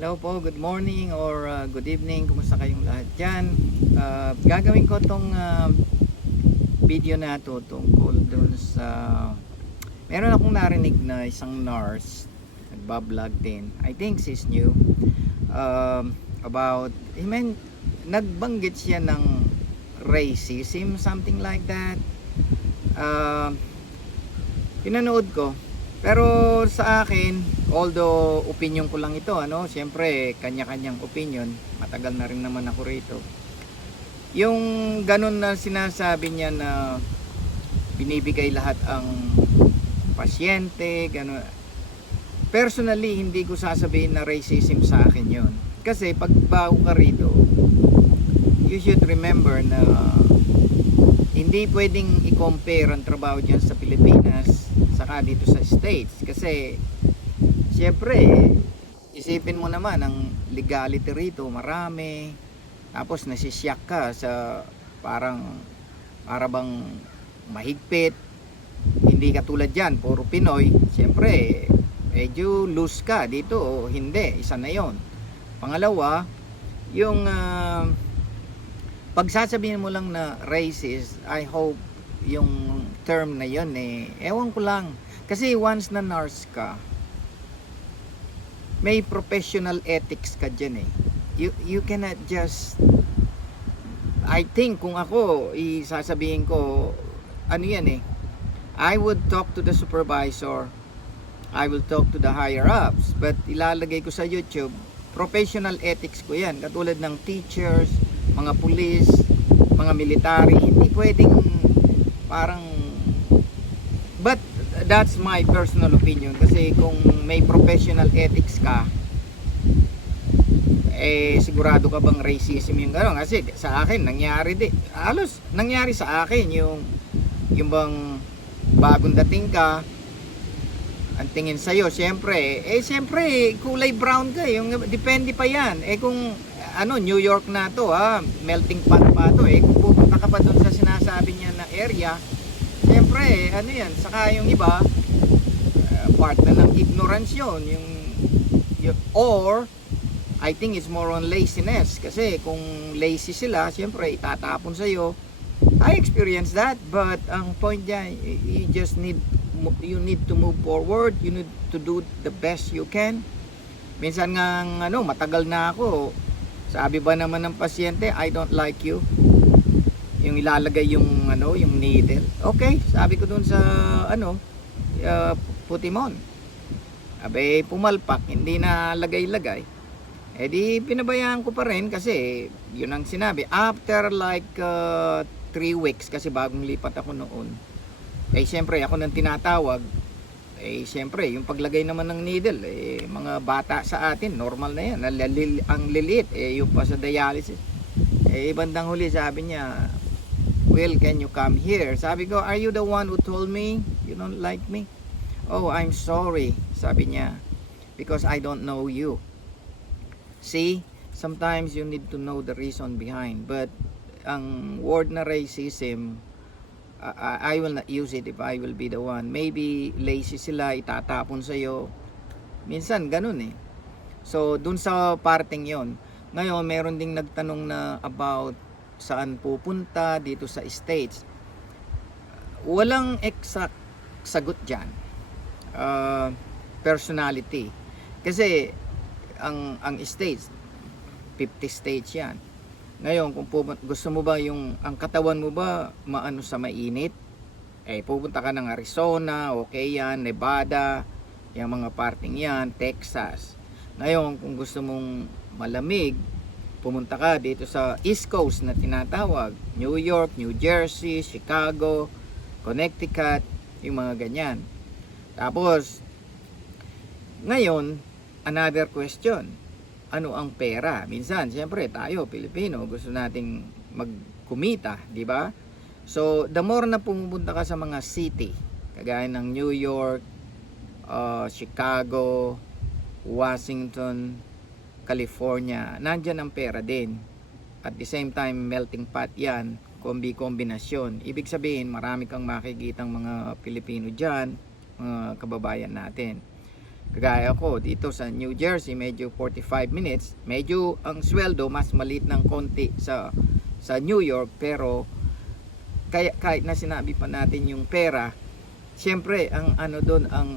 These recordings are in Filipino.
Hello po, good morning or uh, good evening. Kumusta kayong lahat dyan? Uh, gagawin ko tong uh, video na to tungkol dun sa... Meron akong narinig na isang nurse nagbablog din. I think she's new. Um, about, I mean, nagbanggit siya ng racism, something like that. Uh, pinanood ko. Pero sa akin, although opinion ko lang ito, ano, siyempre kanya-kanyang opinion, matagal na rin naman ako rito. Yung ganun na sinasabi niya na binibigay lahat ang pasyente, ganun. Personally, hindi ko sasabihin na racism sa akin yon. Kasi pag bago ka rito, you should remember na hindi pwedeng i-compare ang trabaho dyan sa Pilipinas saka dito sa States. Kasi syempre isipin mo naman ang legality rito marami. Tapos nasisyak ka sa parang para bang mahigpit. Hindi katulad dyan puro Pinoy. Syempre medyo loose ka dito hindi isa na yon pangalawa yung uh, pagsasabihin mo lang na racist I hope yung term na yon eh. Ewan ko lang. Kasi once na nurse ka may professional ethics ka dyan eh. You, you cannot just I think kung ako isasabihin ko ano yan eh. I would talk to the supervisor. I will talk to the higher ups. But ilalagay ko sa YouTube professional ethics ko yan. Katulad ng teachers mga police mga military hindi pwedeng parang but that's my personal opinion. Kasi kung may professional ethics ka eh sigurado ka bang racism yung gano'n? Kasi sa akin nangyari di halos nangyari sa akin yung yung bang bagong dating ka ang tingin sa'yo syempre eh syempre kulay brown ka yung depende pa yan. Eh kung ano New York na to ha melting pot pa to eh kung pupunta ka pa doon sa sinasabi niya na area syempre ano yan saka yung iba uh, part na ng ignorance yun yung, yung or I think it's more on laziness kasi kung lazy sila syempre itatapon sa iyo I experienced that but ang point dyan you just need you need to move forward you need to do the best you can. Minsan nga ano matagal na ako. Sabi ba naman ng pasyente I don't like you yung ilalagay yung ano yung needle. Okay sabi ko dun sa ano uh, putimon. Abe pumalpak hindi na lagay-lagay. Eh di pinabayaan ko pa rin kasi yun ang sinabi after like 3 uh, weeks kasi bagong lipat ako noon. Eh siyempre ako nang tinatawag. Eh siyempre yung paglagay naman ng needle eh mga bata sa atin normal na yan. Ang lilit eh yung pa sa dialysis. Eh bandang huli sabi niya Will can you come here sabi ko are you the one who told me you don't like me oh I'm sorry sabi niya because I don't know you see sometimes you need to know the reason behind but ang word na racism I, I will not use it if I will be the one. Maybe lazy sila, itatapon sa iyo. Minsan ganun eh. So, dun sa parting 'yon. Ngayon, meron ding nagtanong na about saan pupunta dito sa States. Walang exact sagot diyan. Uh, personality. Kasi ang ang states 50 states 'yan ngayon, kung pupunta, gusto mo ba yung, ang katawan mo ba maano sa mainit? Eh, pupunta ka ng Arizona, okay yan, Nevada, yung mga parting yan, Texas. Ngayon, kung gusto mong malamig, pumunta ka dito sa East Coast na tinatawag, New York, New Jersey, Chicago, Connecticut, yung mga ganyan. Tapos, ngayon, another question ano ang pera. Minsan, siyempre, tayo, Pilipino, gusto nating magkumita, di ba? So, the more na pumupunta ka sa mga city, kagaya ng New York, uh, Chicago, Washington, California, nandyan ang pera din. At the same time, melting pot yan, kombi kombinasyon. Ibig sabihin, marami kang makikitang mga Pilipino dyan, mga kababayan natin. Kagaya ko dito sa New Jersey, medyo 45 minutes. Medyo ang sweldo mas maliit ng konti sa sa New York pero kaya kahit na sinabi pa natin yung pera, siyempre ang ano doon ang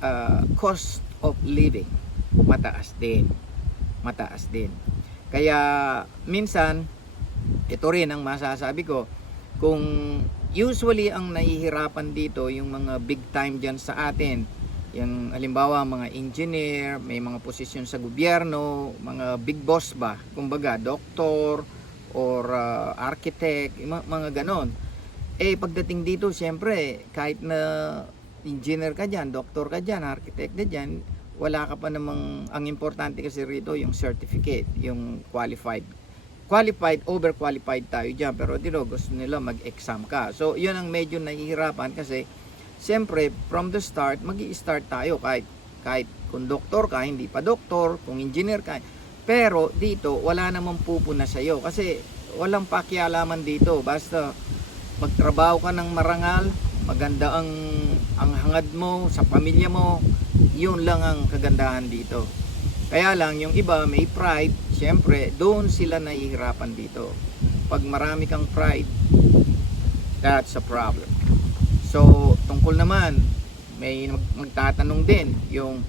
uh, cost of living mataas din. Mataas din. Kaya minsan ito rin ang masasabi ko kung usually ang nahihirapan dito yung mga big time dyan sa atin yung halimbawa mga engineer, may mga posisyon sa gobyerno, mga big boss ba, kumbaga doktor or uh, architect, mga, mga ganon. Eh pagdating dito, siyempre, kahit na engineer ka dyan, doktor ka dyan, architect ka dyan, wala ka pa namang, ang importante kasi rito yung certificate, yung qualified. Qualified, overqualified tayo dyan, pero dito gusto nila mag-exam ka. So, yun ang medyo nahihirapan kasi Siyempre, from the start, mag start tayo kahit, kahit kung doktor ka, hindi pa doktor, kung engineer ka. Pero dito, wala namang pupuna sa iyo kasi walang pakialaman dito. Basta magtrabaho ka ng marangal, maganda ang, ang hangad mo sa pamilya mo, yun lang ang kagandahan dito. Kaya lang, yung iba may pride, siyempre, doon sila nahihirapan dito. Pag marami kang pride, that's a problem. So, tungkol naman, may mag- magtatanong din yung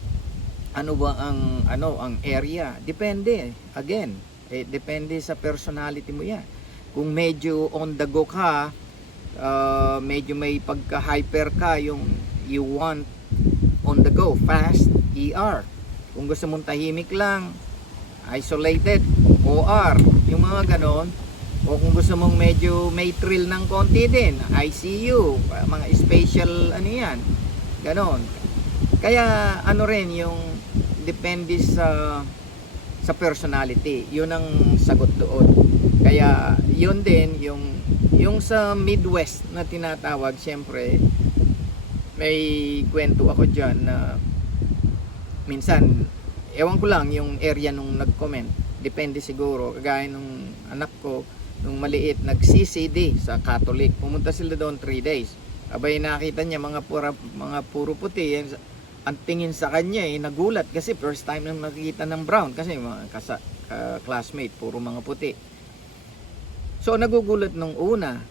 ano ba ang ano ang area depende again eh, depende sa personality mo yan kung medyo on the go ka uh, medyo may pagka hyper ka yung you want on the go fast ER kung gusto mong tahimik lang isolated OR yung mga ganon o kung gusto mong medyo may thrill ng konti din, ICU, mga special ano yan. Ganon. Kaya ano rin yung depende sa sa personality. Yun ang sagot doon. Kaya yun din yung yung sa Midwest na tinatawag, siyempre may kwento ako diyan na minsan ewan ko lang yung area nung nag-comment. Depende siguro. Kagaya nung anak ko, nung maliit nag-CCD sa Catholic. Pumunta sila doon 3 days. Abay nakita niya mga pura, mga puro puti. Yan, ang tingin sa kanya eh, nagulat kasi first time nang nakikita ng brown kasi mga kasa, ka- classmate, puro mga puti. So nagugulat nung una.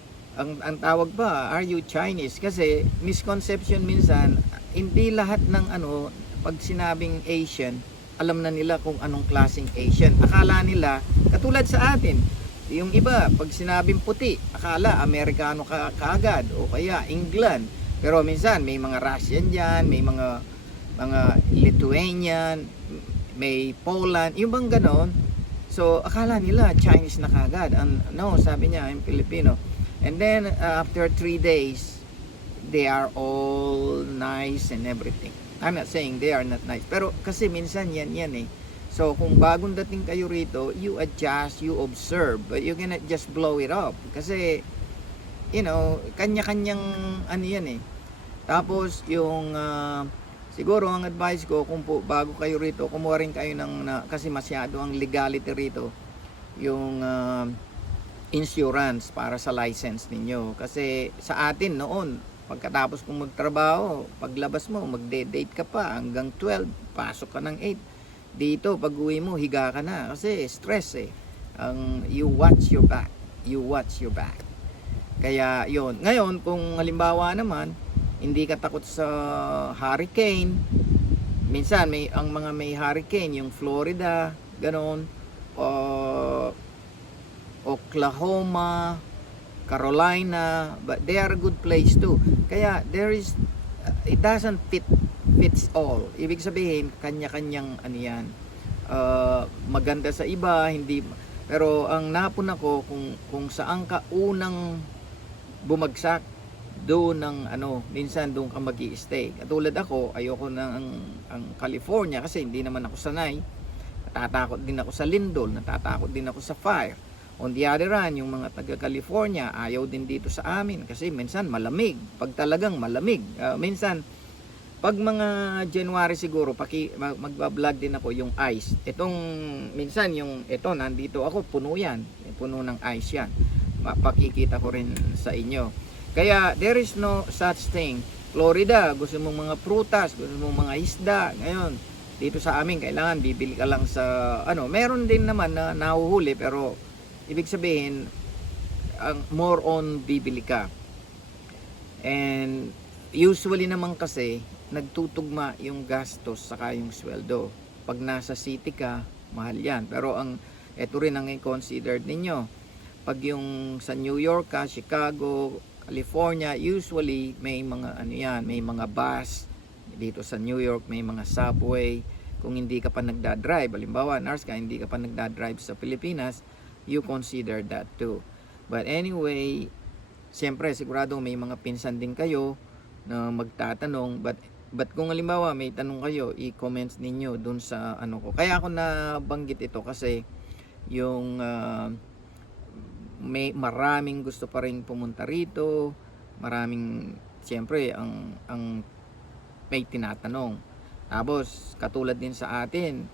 Ang, ang tawag pa, are you Chinese? Kasi misconception minsan, hindi lahat ng ano, pag sinabing Asian, alam na nila kung anong klaseng Asian. Akala nila, katulad sa atin, yung iba, pag sinabing puti, akala Amerikano ka kaagad o kaya England. Pero minsan may mga Russian diyan, may mga mga Lithuanian, may Poland, yung bang ganon. So akala nila Chinese na kaagad. An no, sabi niya, I'm Filipino. And then uh, after three days, they are all nice and everything. I'm not saying they are not nice, pero kasi minsan yan yan eh So kung bagong dating kayo rito, you adjust, you observe, but you cannot just blow it up. Kasi, you know, kanya-kanyang ano yan eh. Tapos yung, uh, siguro ang advice ko, kung po, bago kayo rito, kumuha rin kayo ng, na, kasi masyado ang legality rito, yung uh, insurance para sa license ninyo. Kasi sa atin noon, pagkatapos kong magtrabaho, paglabas mo, magde-date ka pa hanggang 12, pasok ka ng 8 dito pag uwi mo higa ka na. Kasi stress eh. Ang you watch your back. You watch your back. Kaya yon ngayon kung halimbawa naman hindi ka takot sa hurricane minsan may ang mga may hurricane yung Florida ganon uh, Oklahoma Carolina but they are a good place too kaya there is it doesn't fit fits all. Ibig sabihin, kanya-kanyang ano yan. Uh, maganda sa iba, hindi pero ang napun ako kung kung saan ka unang bumagsak doon ng ano, minsan doon ka magi-stay. Katulad ako, ayoko na ang, ang California kasi hindi naman ako sanay. Natatakot din ako sa lindol, natatakot din ako sa fire. On the other hand, yung mga taga California, ayaw din dito sa amin kasi minsan malamig. Pag talagang malamig, uh, minsan pag mga January siguro, paki, magba-vlog din ako yung ice. Itong, minsan yung, ito, nandito ako, puno yan. Puno ng ice yan. Pakikita ko rin sa inyo. Kaya, there is no such thing Florida, gusto mong mga prutas, gusto mong mga isda. Ngayon, dito sa amin, kailangan bibili ka lang sa, ano, meron din naman na nahuhuli, pero ibig sabihin, ang more on bibili ka. And usually naman kasi, nagtutugma yung gastos saka yung sweldo. Pag nasa city ka, mahal yan. Pero ang, ito rin ang i-consider ninyo. Pag yung sa New York ka, Chicago, California, usually may mga ano yan, may mga bus. Dito sa New York, may mga subway. Kung hindi ka pa nagda-drive, halimbawa, nurse ka, hindi ka pa nagda-drive sa Pilipinas, you consider that too. But anyway, siyempre, sigurado may mga pinsan din kayo na magtatanong, but But kung halimbawa may tanong kayo, i-comments ninyo dun sa ano ko. Kaya ako nabanggit ito kasi yung ah, may maraming gusto pa rin pumunta rito. Maraming siyempre ang ang may tinatanong. Tapos katulad din sa atin,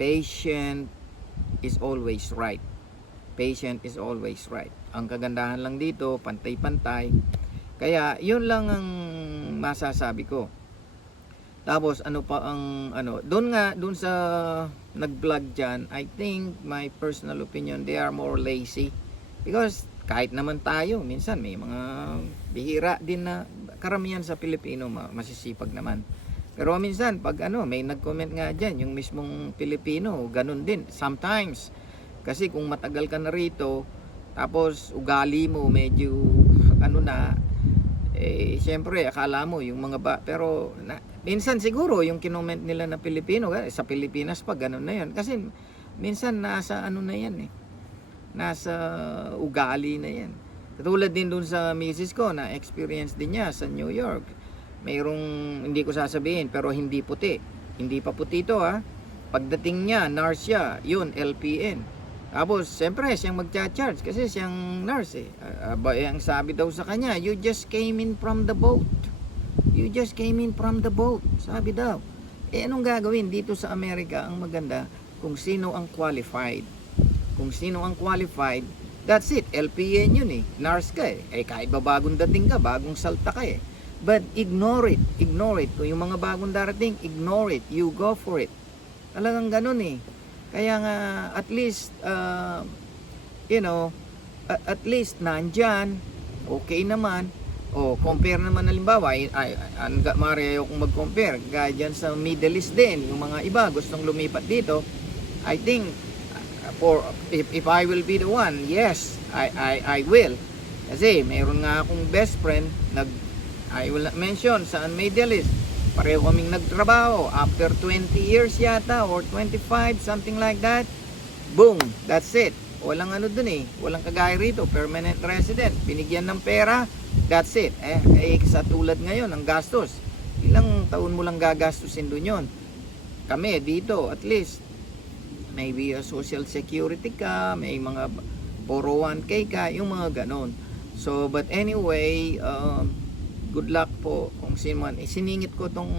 patient is always right. Patient is always right. Ang kagandahan lang dito, pantay-pantay. Kaya yun lang ang masasabi ko. Tapos ano pa ang ano, doon nga doon sa nag-vlog diyan, I think my personal opinion they are more lazy because kahit naman tayo minsan may mga bihira din na karamihan sa Pilipino ma- masisipag naman. Pero minsan pag ano, may nag-comment nga diyan yung mismong Pilipino, ganun din sometimes. Kasi kung matagal ka na rito, tapos ugali mo medyo ano na eh syempre akala mo yung mga ba pero na, minsan siguro yung kinoment nila na Pilipino sa Pilipinas pa ganun na yan kasi minsan nasa ano na yan eh nasa ugali na yan. Katulad din dun sa misis ko na experience din niya sa New York. Mayroong hindi ko sasabihin pero hindi puti. Hindi pa puti to ha. Pagdating niya nurse siya yun LPN tapos, siyempre, siyang magcha-charge kasi siyang nurse eh. Aba, eh, ang sabi daw sa kanya, you just came in from the boat. You just came in from the boat. Sabi daw. Eh, anong gagawin dito sa Amerika? Ang maganda, kung sino ang qualified. Kung sino ang qualified, that's it. LPN yun eh. Nurse ka eh. Eh, kahit ba bagong dating ka, bagong salta ka eh. But ignore it. Ignore it. Kung yung mga bagong darating, ignore it. You go for it. Talagang ganun eh. Kaya nga, at least, uh, you know, at, at least nandyan, okay naman. O, compare naman halimbawa, ay, ay, ang maaari ayokong mag-compare. Gaya dyan sa Middle East din, yung mga iba gustong lumipat dito. I think, for, if, if I will be the one, yes, I, I, I will. Kasi, mayroon nga akong best friend, nag, I will not mention, sa Middle East, pareho kaming nagtrabaho after 20 years yata or 25 something like that. Boom that's it. Walang ano dun eh walang kagaya rito permanent resident. Binigyan ng pera that's it. Eh, eh sa tulad ngayon ang gastos ilang taon mo lang gagastusin dun yon kami dito at least. Maybe a social security ka may mga 401k ka yung mga ganon. So but anyway um, good luck po kung sino man. Isiningit ko tong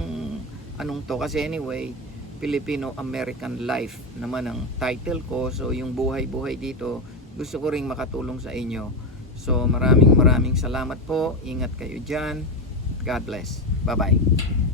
anong to kasi anyway, Filipino-American Life naman ang title ko. So yung buhay-buhay dito, gusto ko ring makatulong sa inyo. So maraming maraming salamat po. Ingat kayo dyan. God bless. Bye-bye.